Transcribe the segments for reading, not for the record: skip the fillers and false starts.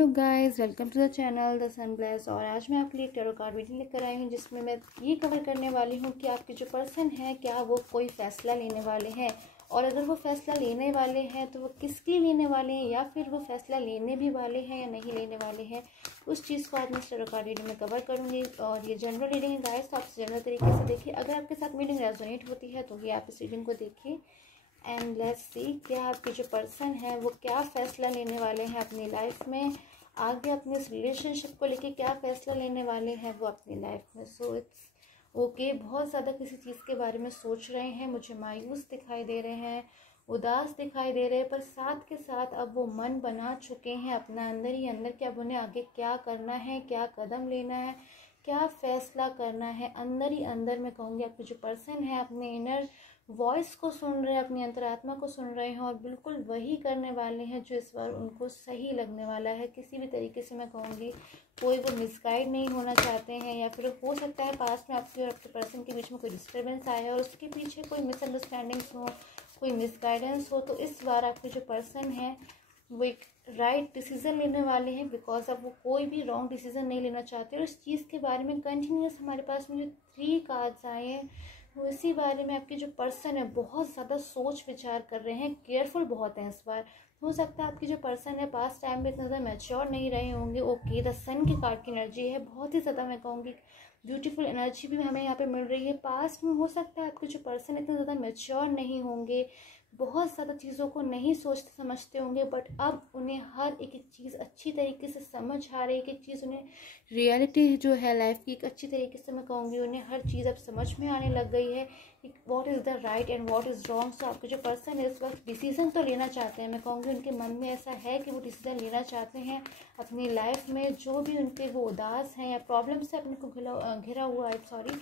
Hello guys, welcome to the channel the sun bless. और आज मैं आपके लिए टैरो कार्ड रीडिंग लेकर आई हूँ, जिसमें मैं ये कवर करने वाली हूँ कि आपके जो पर्सन है क्या वो कोई फैसला लेने वाले हैं, और अगर वो फैसला लेने वाले हैं तो वो किसके लिए लेने वाले हैं, या फिर वो फैसला लेने भी वाले हैं या नहीं लेने वाले हैं। उस चीज़ को आज मैं टैरो कार्ड रीडिंग में कवर करूँगी। और ये जनरल रीडिंग है गाइस, तो आप जनरल तरीके से देखिए। अगर आपके साथ रीडिंग रेजोनेट होती है तो ये आप इस रीडिंग को देखिए। एंड लेट्स सी क्या आपके जो पर्सन है वो क्या फ़ैसला लेने वाले हैं अपनी लाइफ में, आगे अपने इस रिलेशनशिप को लेके क्या फ़ैसला लेने वाले हैं वो अपनी लाइफ में। So it's okay. बहुत ज़्यादा किसी चीज़ के बारे में सोच रहे हैं, मुझे मायूस दिखाई दे रहे हैं, उदास दिखाई दे रहे हैं, पर साथ के साथ अब वो मन बना चुके हैं अपना अंदर ही अंदर कि अब उन्हें आगे क्या करना है, क्या कदम लेना है, क्या फ़ैसला करना है। अंदर ही अंदर मैं कहूँगी आपके जो पर्सन है अपने इनर वॉइस को सुन रहे हैं, अपनी अंतरात्मा को सुन रहे हैं, और बिल्कुल वही करने वाले हैं जो इस बार उनको सही लगने वाला है। किसी भी तरीके से मैं कहूँगी कोई वो मिसगाइड नहीं होना चाहते हैं, या फिर हो सकता है पास्ट में आपके और आपके पर्सन के बीच में कोई डिस्टर्बेंस आया और उसके पीछे कोई मिसअंडरस्टैंडिंग्स हो, कोई मिसगाइडेंस हो। तो इस बार आपके जो पर्सन है वो एक राइट डिसीज़न लेने वाले हैं, बिकॉज अब वो कोई भी रॉन्ग डिसीज़न नहीं लेना चाहते। और इस चीज़ के बारे में कंटिन्यूस हमारे पास में जो 3 कार्ड्स आए हैं वो इसी बारे में आपके जो पर्सन है बहुत ज़्यादा सोच विचार कर रहे हैं, केयरफुल बहुत हैं इस बार। हो सकता है आपकी जो पर्सन है पास्ट टाइम में इतना ज़्यादा मैच्योर नहीं रहे होंगे। ओके, द सन के कार्ड की एनर्जी है, बहुत ही ज़्यादा मैं कहूँगी ब्यूटीफुल एनर्जी भी हमें यहाँ पे मिल रही है। पास्ट में हो सकता है आपके जो पर्सन इतने ज़्यादा मैच्योर नहीं होंगे, बहुत ज़्यादा चीज़ों को नहीं सोचते समझते होंगे, बट अब उन्हें हर एक एक चीज़ अच्छी तरीके से समझ आ रही है। एक चीज़ उन्हें रियलिटी जो है लाइफ की एक अच्छी तरीके से मैं कहूँगी उन्हें हर चीज़ अब समझ में आने लग गई है कि what is the right and what is wrong. So आपके जो पर्सन है इस वक्त डिसीज़न तो लेना चाहते हैं, मैं कहूँगी उनके मन में ऐसा है कि वो डिसीज़न लेना चाहते हैं अपनी लाइफ में। जो भी उनके वो उदास हैं या प्रॉब्लम से अपने को घिरा हुआ है,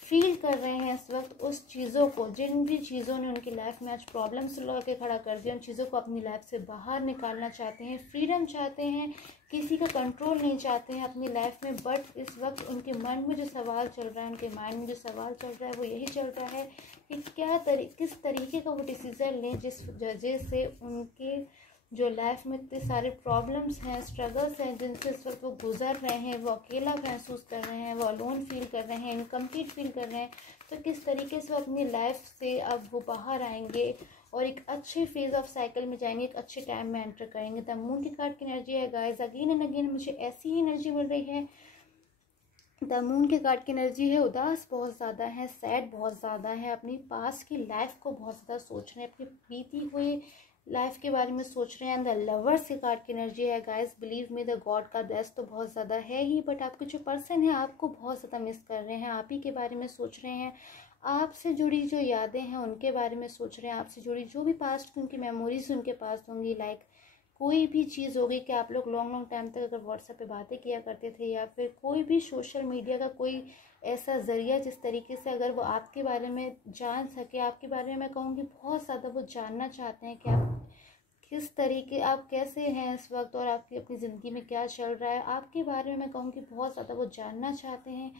फील कर रहे हैं इस वक्त, उस चीज़ों को, जिन भी चीज़ों ने उनकी लाइफ में आज प्रॉब्लम से लगा के खड़ा कर दिया, उन चीज़ों को अपनी लाइफ से बाहर निकालना चाहते हैं। फ्रीडम चाहते हैं, किसी का कंट्रोल नहीं चाहते हैं अपनी लाइफ में। बट इस वक्त उनके मन में जो सवाल चल रहा है, उनके माइंड में जो सवाल चल रहा है वो यही चल रहा है कि किस तरीके का वो डिसीज़न लें जिस वजह से उनके जो लाइफ में इतने सारे प्रॉब्लम्स हैं, स्ट्रगल्स हैं जिनसे इस वक्त वो गुजर रहे हैं, वो अकेला महसूस कर रहे हैं, वो अलोन फील कर रहे हैं, इनकम्प्लीट फील कर रहे हैं। तो किस तरीके से वो अपनी लाइफ से अब वो बाहर आएंगे और एक अच्छे फेज ऑफ साइकिल में जाएंगे, एक अच्छे टाइम में एंटर करेंगे। द मून की कार्ड की एनर्जी है गाइस, अगेन एंड अगेन मुझे ऐसी ही एनर्जी मिल रही है। द मून के कार्ड की एनर्जी है, उदास बहुत ज़्यादा है, सैड बहुत ज़्यादा है, अपनी पास की लाइफ को बहुत ज़्यादा सोच रहे हैं, अपनी बीती हुई लाइफ के बारे में सोच रहे हैं। द लवर्स के कार्ड की एनर्जी है guys, believe me the God का ब्लेस तो बहुत ज़्यादा है ही, बट आपके जो पर्सन है आपको बहुत ज़्यादा मिस कर रहे हैं, आप ही के बारे में सोच रहे हैं, आपसे जुड़ी जो यादें हैं उनके बारे में सोच रहे हैं, आपसे जुड़ी जो भी पास्ट की उनकी मेमोरीज उनके पास होंगी। लाइक कोई भी चीज़ होगी कि आप लोग लॉन्ग लॉन्ग टाइम तक अगर व्हाट्सएप पे बातें किया करते थे, या फिर कोई भी सोशल मीडिया का कोई ऐसा ज़रिया जिस तरीके से अगर वो आपके बारे में जान सके, आपके बारे में मैं कहूँगी बहुत ज़्यादा वो जानना चाहते हैं कि आप किस तरीके, आप कैसे हैं इस वक्त, और आपकी अपनी ज़िंदगी में क्या चल रहा है, आपके बारे में मैं कहूँगी बहुत ज़्यादा वो जानना चाहते हैं।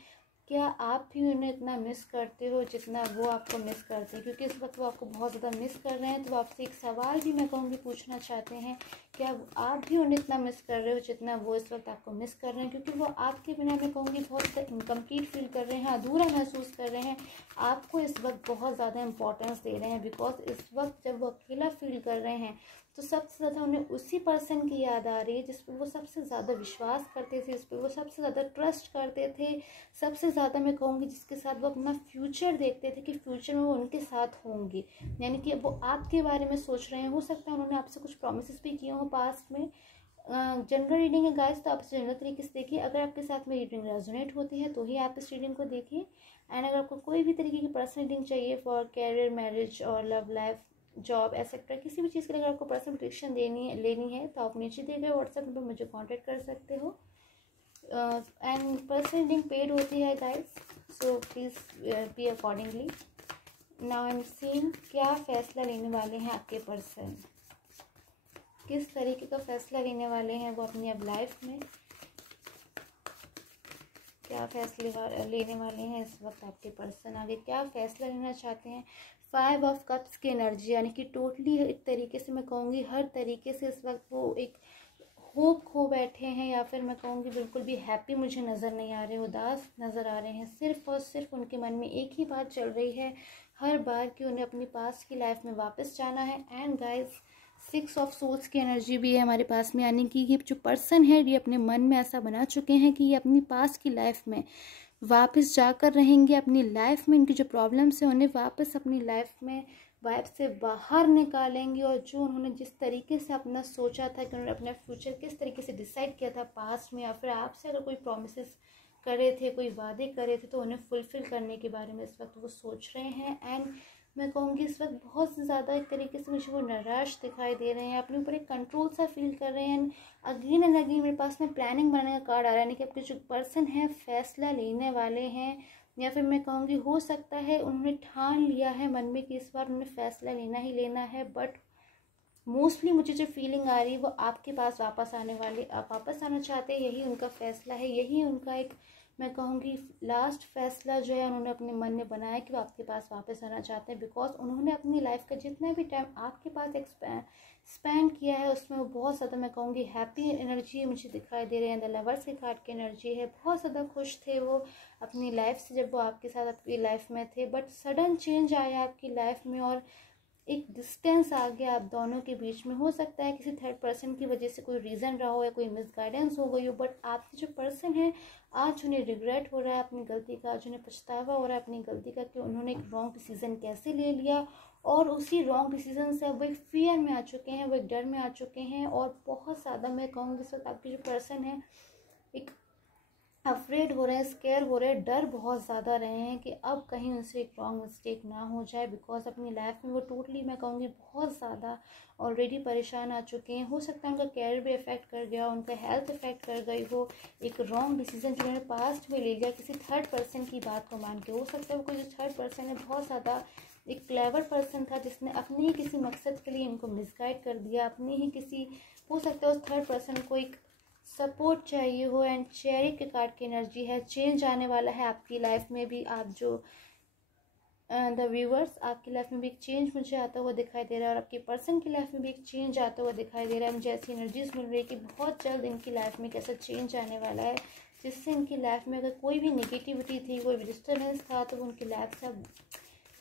क्या आप भी उन्हें इतना मिस करते हो जितना वो आपको मिस करते हैं? क्योंकि इस वक्त वो आपको बहुत ज़्यादा मिस कर रहे हैं। तो आपसे एक सवाल भी मैं कहूँगी पूछना चाहते हैं, क्या आप भी उन्हें इतना मिस कर रहे हो जितना वो इस वक्त आपको मिस कर रहे हैं? क्योंकि वो आपके बिना मैं कहूँगी बहुत ज़्यादा इनकम्प्लीट फील कर रहे हैं, अधूरा महसूस कर रहे हैं, आपको इस वक्त बहुत ज़्यादा इंपॉर्टेंस दे रहे हैं। बिकॉज इस वक्त जब वो अकेला फील कर रहे हैं तो सबसे ज़्यादा उन्हें उसी पर्सन की याद आ रही है जिस पर वो सबसे ज़्यादा विश्वास करते थे, जिस पर वो सबसे ज़्यादा ट्रस्ट करते थे, सबसे ज़्यादा मैं कहूँगी जिसके साथ वो अपना फ्यूचर देखते थे कि फ्यूचर में वो उनके साथ होंगे। यानी कि वो आपके बारे में सोच रहे हैं। हो सकता है उन्होंने आपसे कुछ प्रॉमिसेस भी किए हों पास्ट में। जनरल रीडिंग है गाइस, तो आप इसे जनरल तरीके से देखिए। अगर आपके साथ में रीडिंग रेजोनेट होती है तो ही आप इस रीडिंग को देखिए। एंड अगर आपको कोई भी तरीके की पर्सनल रीडिंग चाहिए फॉर कैरियर, मैरिज और लव लाइफ, जॉब एक्सेट्रा, किसी भी चीज़ के लिए अगर आपको पर्सनल प्रेडिक्शन लेनी है तो आप नीचे दिए गए व्हाट्सएप नंबर मुझे कांटेक्ट कर सकते हो। एंड पर्सनल रीडिंग पेड होती है guys, so please be accordingly. Now I am seeing क्या फ़ैसला लेने वाले हैं आपके पर्सन, किस तरीके का फ़ैसला लेने वाले हैं वो अपनी अब लाइफ में, क्या फैसले लेने वाले हैं इस वक्त आपके पर्सन, आगे क्या फ़ैसला लेना चाहते हैं। 5 ऑफ कप्स की एनर्जी, यानी कि टोटली एक तरीके से मैं कहूँगी हर तरीके से इस वक्त वो एक होप खो बैठे हैं, या फिर मैं कहूँगी बिल्कुल भी हैप्पी मुझे नज़र नहीं आ रहे, उदास नज़र आ रहे हैं। सिर्फ़ और सिर्फ उनके मन में एक ही बात चल रही है हर बार कि उन्हें अपनी पास्ट की लाइफ में वापस जाना है। एंड गाइस, 6 ऑफ सोल्स की एनर्जी भी है हमारे पास में, यानी कि ये जो पर्सन है ये अपने मन में ऐसा बना चुके हैं कि ये अपनी पास्ट की लाइफ में वापस जाकर रहेंगे। अपनी लाइफ में इनकी जो प्रॉब्लम्स हैं उन्हें वापस अपनी लाइफ में वाइब से बाहर निकालेंगे, और जो उन्होंने जिस तरीके से अपना सोचा था कि उन्होंने अपना फ्यूचर किस तरीके से डिसाइड किया था पास्ट में, या फिर आपसे अगर कोई प्रॉमिसेस करे थे, कोई वादे करे थे, तो उन्हें फुलफ़िल करने के बारे में इस वक्त वो सोच रहे हैं। एंड मैं कहूँगी इस वक्त बहुत ज़्यादा एक तरीके से मुझे वो निराश दिखाई दे रहे हैं, अपने ऊपर एक कंट्रोल सा फील कर रहे हैं। अगेन एंड अगेन मेरे पास में प्लानिंग बनाने का कार्ड आ रहा है, यानी कि आपके जो पर्सन है फैसला लेने वाले हैं, या फिर मैं कहूँगी हो सकता है उन्होंने ठान लिया है मन में कि इस बार उन्हें फ़ैसला लेना ही लेना है। बट मोस्टली मुझे जो फीलिंग आ रही है वो आपके पास वापस आने वाले, आप वापस आना चाहते हैं, यही उनका फ़ैसला है, यही उनका एक मैं कहूँगी लास्ट फैसला जो है उन्होंने अपने मन में बनाया कि वो आपके पास वापस आना चाहते हैं। बिकॉज उन्होंने अपनी लाइफ का जितना भी टाइम आपके पास स्पेंड किया है उसमें वो बहुत ज़्यादा मैं कहूँगी हैप्पी एनर्जी मुझे दिखाई दे रहे हैं। द लवर्स के कार्ड की एनर्जी है, बहुत ज़्यादा खुश थे वो अपनी लाइफ से जब वो आपके साथ आपकी लाइफ में थे। बट सडन चेंज आया आपकी लाइफ में और एक डिस्टेंस आ गया आप दोनों के बीच में। हो सकता है किसी थर्ड पर्सन की वजह से कोई रीज़न रहा हो या कोई मिसगाइडेंस हो गई हो, बट आपके जो पर्सन है आज उन्हें रिग्रेट हो रहा है अपनी गलती का, आज उन्हें पछतावा हो रहा है अपनी गलती का कि उन्होंने एक रॉन्ग डिसीज़न कैसे ले लिया। और उसी रॉन्ग डिसीज़न से अब वो एक फियर में आ चुके हैं, वो एक डर में आ चुके हैं, और बहुत ज़्यादा मैं कहूँगी इस वक्त आपके जो पर्सन है एक अफ्रेड हो रहे हैं, स्केयर हो रहे हैं, डर बहुत ज़्यादा रहे हैं कि अब कहीं उनसे एक रॉन्ग मिस्टेक ना हो जाए। बिकॉज अपनी लाइफ में वो टोटली मैं कहूँगी बहुत ज़्यादा ऑलरेडी परेशान आ चुके हैं। हो सकता है उनका कैरियर भी इफेक्ट कर गया, उनका हेल्थ इफेक्ट कर गई हो, एक रॉन्ग डिसीजन जो उन्होंने पास्ट में ले लिया किसी थर्ड पर्सन की बात को मान के। हो सकता है वो कोई जो थर्ड पर्सन है बहुत ज़्यादा एक क्लेवर पर्सन था जिसने अपने ही किसी मकसद के लिए इनको मिसगाइड कर दिया, अपनी ही किसी हो सकता है उस थर्ड पर्सन को एक सपोर्ट चाहिए हो। एंड चेरिट के कार्ड की एनर्जी है, चेंज आने वाला है आपकी लाइफ में भी। आप जो द व्यूअर्स आपकी लाइफ में भी एक चेंज मुझे आता हुआ दिखाई दे रहा है, और आपके पर्सन की लाइफ में भी एक चेंज आता हुआ दिखाई दे रहा है। मुझे ऐसी एनर्जीज मिल रही है कि बहुत जल्द इनकी लाइफ में कैसा चेंज आने वाला है जिससे इनकी लाइफ में अगर कोई भी नेगेटिविटी थी, कोई भी डिस्टर्बेंस था, तो वो उनकी लाइफ से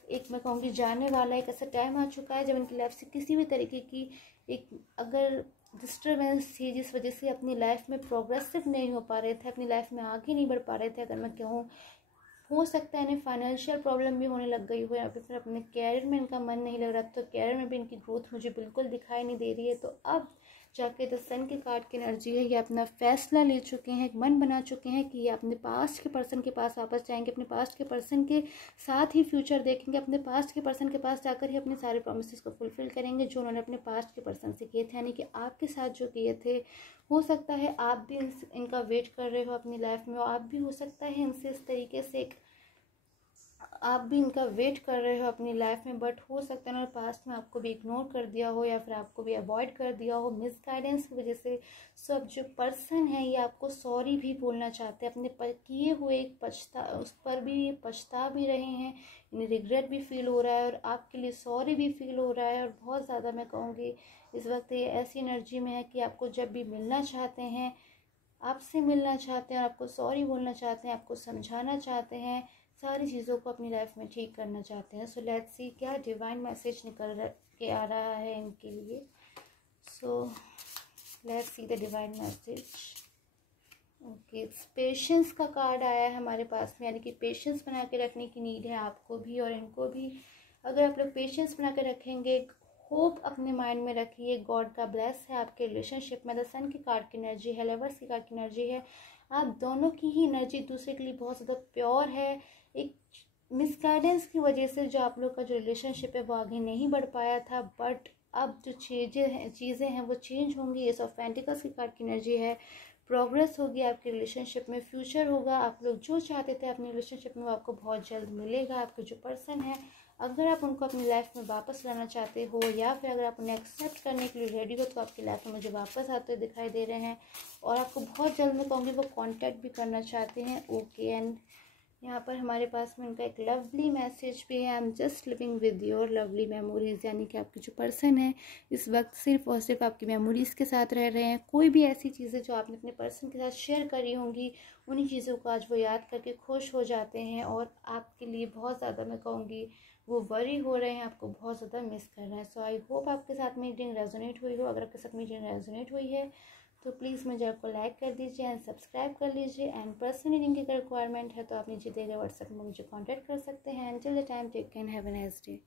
एक मैं कहूँगी जाने वाला है। एक ऐसा टाइम आ चुका है जब इनकी लाइफ से किसी भी तरीके की एक अगर डिस्टर्बेंस थी जिस वजह से अपनी लाइफ में प्रोग्रेसिव नहीं हो पा रहे थे, अपनी लाइफ में आगे नहीं बढ़ पा रहे थे, अगर मैं कहूँ हो सकता है इन्हें फाइनेंशियल प्रॉब्लम भी होने लग गई हो, या फिर अपने कैरियर में इनका मन नहीं लग रहा, तो कैरियर में भी इनकी ग्रोथ मुझे बिल्कुल दिखाई नहीं दे रही है। तो अब जाके द सन के कार्ड की एनर्जी है, ये अपना फैसला ले चुके हैं, एक मन बना चुके हैं कि ये अपने पास्ट के पर्सन के पास वापस जाएंगे, अपने पास्ट के पर्सन के साथ ही फ्यूचर देखेंगे, अपने पास्ट के पर्सन के पास जाकर ही अपने सारे प्रॉमिसेस को फुलफिल करेंगे जो उन्होंने अपने पास्ट के पर्सन से किए थे, यानी कि आपके साथ जो किए थे। हो सकता है आप भी इनका वेट कर रहे हो अपनी लाइफ में, और आप भी हो सकता है इनसे इस तरीके से एक आप भी इनका वेट कर रहे हो अपनी लाइफ में, बट हो सकता है उन्होंने पास्ट में आपको भी इग्नोर कर दिया हो या फिर आपको भी अवॉइड कर दिया हो मिसगाइडेंस की वजह से। सब जो पर्सन है ये आपको सॉरी भी बोलना चाहते हैं, अपने किए हुए एक उस पर भी ये पछता भी रहे हैं, इन्हें रिग्रेट भी फील हो रहा है और आपके लिए सॉरी भी फील हो रहा है। और बहुत ज़्यादा मैं कहूँगी इस वक्त ये ऐसी एनर्जी में है कि आपको जब भी मिलना चाहते हैं, आपसे मिलना चाहते हैं और आपको सॉरी बोलना चाहते हैं, आपको समझाना चाहते हैं, सारी चीज़ों को अपनी लाइफ में ठीक करना चाहते हैं। सो लेट्स सी क्या डिवाइन मैसेज निकल के आ रहा है इनके लिए। So let's see the divine message. Okay, patience का कार्ड आया है हमारे पास में, यानी कि पेशेंस बना के रखने की नीड है आपको भी और इनको भी। अगर आप लोग पेशेंस बना के रखेंगे, होप अपने माइंड में रखिए, गॉड का ब्लेस है आपके रिलेशनशिप में। द सन की कार्ड की एनर्जी है, लवर्स की कार्ड की एनर्जी है, आप दोनों की ही एनर्जी एक दूसरे के लिए बहुत ज़्यादा प्योर है। एक मिसगाइडेंस की वजह से जो आप लोग का जो रिलेशनशिप है वो आगे नहीं बढ़ पाया था, बट अब जो चीज़ें हैं वो चेंज होंगी। एस ऑफ पेंटिकल्स की कार्ड की एनर्जी है, प्रोग्रेस होगी आपके रिलेशनशिप में, फ्यूचर होगा। आप लोग जो चाहते थे अपने रिलेशनशिप में वो आपको बहुत जल्द मिलेगा। आपके जो पर्सन है, अगर आप उनको अपनी लाइफ में वापस लाना चाहते हो या फिर अगर आप उन्हें एक्सेप्ट करने के लिए रेडी हो, तो आपकी लाइफ में मुझे वापस आते हुए दिखाई दे रहे हैं और आपको बहुत जल्द मैं कहूँगी वो कांटेक्ट भी करना चाहते हैं। ओके, एंड यहाँ पर हमारे पास में उनका एक लवली मैसेज भी है, I am just living with your lovely memories, यानी कि आपके जो पर्सन है इस वक्त सिर्फ और सिर्फ आपकी मेमोरीज़ के साथ रह रहे हैं। कोई भी ऐसी चीज़ें जो आपने अपने पर्सन के साथ शेयर करी होंगी, उन्हीं चीज़ों को आज वो याद करके खुश हो जाते हैं और आपके लिए बहुत ज़्यादा, मैं कहूँगी, वो वरी हो रहे हैं, आपको बहुत ज़्यादा मिस कर रहे हैं। सो आई होप आपके साथ मीटिंग रेजोनेट हुई हो। अगर आपके साथ मीटिंग रेजोनेट हुई है तो प्लीज़ मुझे आपको लाइक कर दीजिए एंड सब्सक्राइब कर लीजिए। एंड पर्सनल रीडिंग की अगर रिक्वायरमेंट है तो आप नीचे दिए गए व्हाट्सएप में मुझे कांटेक्ट कर सकते हैं। Till the time take care, have a nice day.